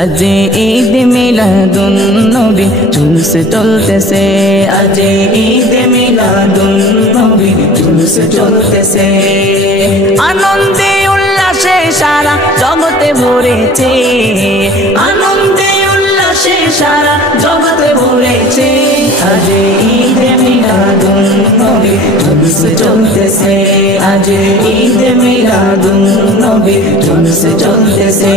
আজ ঈদ মিলাদুন নবী জুলুস চলতেছে আজ ঈদ মিলাদুন নবী জুলুস চলতেছে আনন্দে উল্লাসে সারা জগতে ভরেছে আনন্দে উল্লাসে সারা জগতে ভরেছে আজ ঈদ মিলাদুন নবী জুলুস চলতেছে আজ ঈদ মিলাদুন নবী জুলুস চলতেছে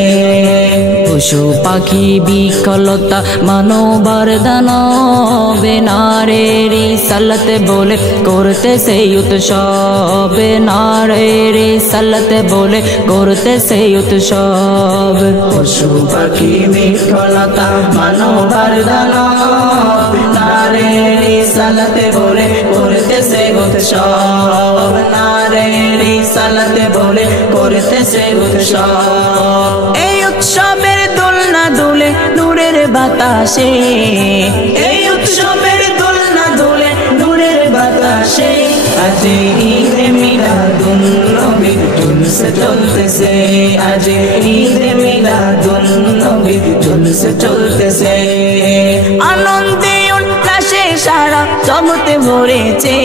পশু পাখি বিকলতা মানবার দানবে নারীর রিসালাত বলে করতেছে উৎসব নারীর রিসালাত বলে করতেছে উৎসব পশু পাখি বিকলতা মানবার দানব নারীর রিসালাত বলে করতেছে উৎসব নারীর রিসালাত বলে করতেছে উৎসব এই উৎসবের দোলনা দুলে নূরের বাতাসে এই উৎসবের দোলনা দুলে নূরের বাতাসে আজ ঈদ মিলাদুন নবী জুলুস চলতেছে আজ ঈদ মিলাদুন নবী জুলুস চলতেছে আনন্দে উল্লাসে সারা জগতে ভরেছে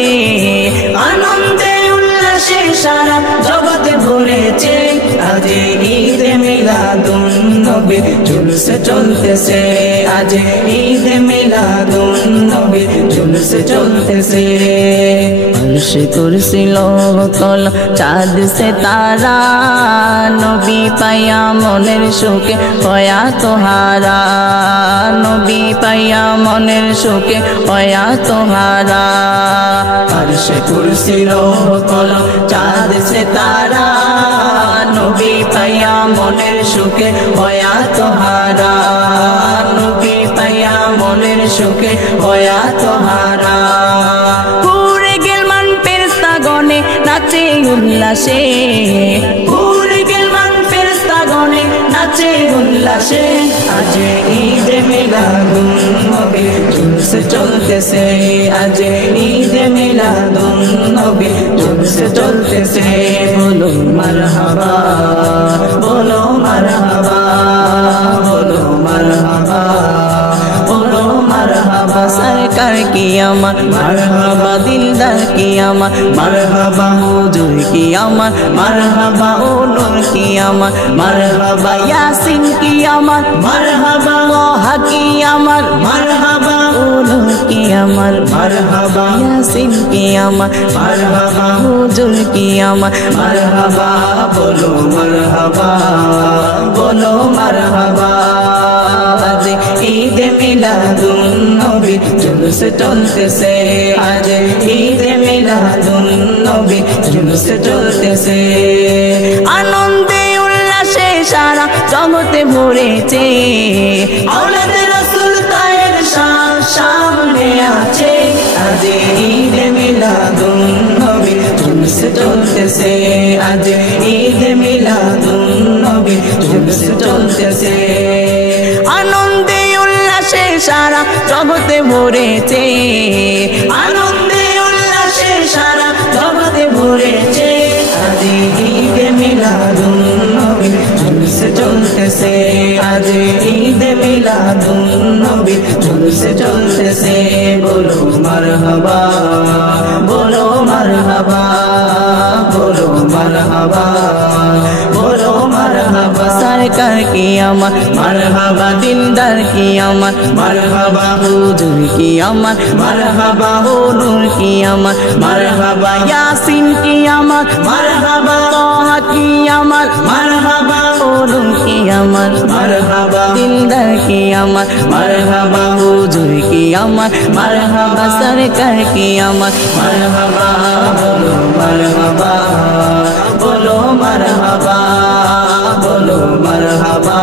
আনন্দে উল্লাসে সারা জগতে ভরেছে আজ ঈদ মিলাদুন নবী জুলুস চলতেছে আজ ঈদ মিলাদুন নবী জুলুস চলতেছে अर्श कुर्सी लोह कल चाँद से तारा नबी पाया मनेर सुखे होया तोहारा नबी पाया मनेर सुखे होया तोहारा अर्श कुर्सी लोह कल चाँद से तारा नबी पाया मनेर सुखे होया तोहारा नबी पाया मनेर सुखे होया तोहारा नाचे उल्लासे पूरे गिलमान फिरस्ता गने नाचे उल्लासे आज ईद मिलादुन नबी जुलूस चलतेছে आज ईद मिलादुन नबी जुलूस चलतेছে बोलो मरहबा बोलो मरहबा बोलो मरहबा बोलो मरहबा सरकार की अमर मरहबा दिलदार की अमर मरहबा हुजूर की अमर मरहबा ओ नूर की अमर मरहबा यासीन की अमर मरहबा तोह की अमर मरहबा ओ नूर की अमर मरहबा यासीन की अमर मरहबा हुजूर की अमर मरहबा बोलो मरहबा बोलो मरहबा आज ईद मिलादुन नबी जुलूस चलतेছে आज ईद मिलादुन नबी जुलूस चलतेছে आनंदे उल्लासे सारा जगते भरेছে औलाद रसूल ताয়ের শান সামনে আছে आज ईद मिलादुन नबी जुलूस चलतेছে आज ईद मिलादुन नबी जुलूस चलतेছে आनंदे उल्लासे सारा जगते भरेছে आनंदे उल्लासे सारा जगते भरेছে आज ईद मिलादुन नबी जुलूस चलतेছে आज ईद मिलादुन नबी जुलूस चलतेছে बोलो मरहबा बोलो मरहबा बोलो मरहबा बोलो मरहबा सरकार की अमर मरहबा दिलदार की अमर मरहबा हुजूर की अमर मरहबा ओ नूर की अमर मरहबा यासीन की अमर मरहबा तोह की अमर मरहबा ओ नूर की अमर मरहबा दिलदार की अमर मरहबा हुजूर की अमर मरहबा सरकार की अमर मरहबा बोलो मरहबा बोलो मरहबा बोलो मरहबा